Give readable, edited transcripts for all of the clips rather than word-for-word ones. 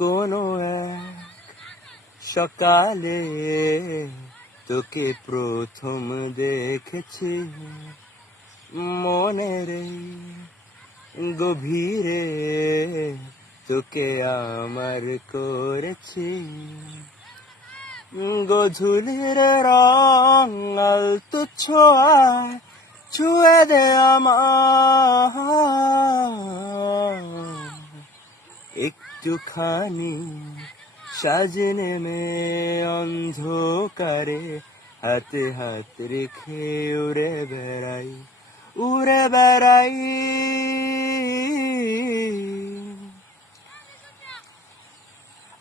কোনো এক সকালে তোকে প্রথম দেখেছি মনের এই গভীরে, তোকে আমার করেছি গধূলির রং আলতো ছোঁয়ায় ছুঁয়ে দে আমার একটুখানি সাজনে মে অন্ধকারে হাতে হাত রেখে উড়ে বেড়াই উড়ে বেড়াই।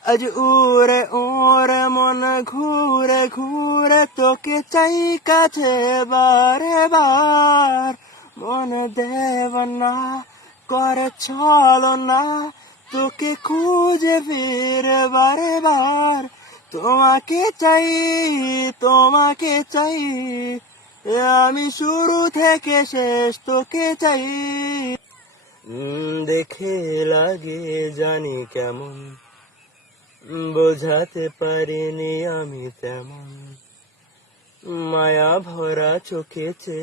আজ উড়ে ওরে মন ঘুরে ঘুরে তোকে চাই কাছে বারে বার, মন দেবনা করে চলো না তোকে খুঁজে ফিরে বারে বার। তোমাকে চাই তোমাকে চাই, আমি শুরু থেকে শেষ তোকে চাই। দেখে লাগে জানি কেমন, বোঝাতে পারিনি আমি তেমন, মায়া ভরা চোখেছে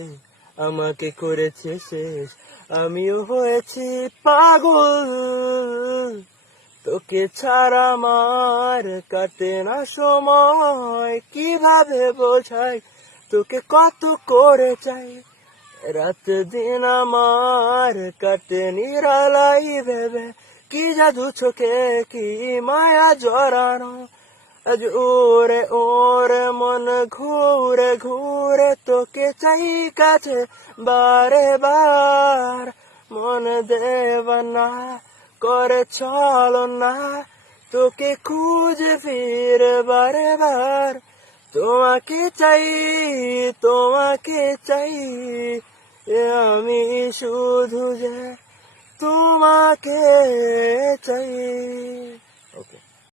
আমাকে করেছে শেষ, আমিও হয়েছি পাগল। তোকে ছাড়া আমার কাটে না সময়, কিভাবে বোঝাই তোকে কত করে চাই। রাত দিন আমার কাটে নিরালাই ভেবে, কি জাদু চোখে কি মায়া জড়ানো। আজ ওরে ওরে মন ঘুরে ঘুরে তোকে চাই কাছে বারে বার, মন দেবনা করে চলো না তোকে খুঁজে ফিরে বারে বার। তোমাকে চাই তোমাকে চাই, আমি শুধু যে তোমাকে চাই।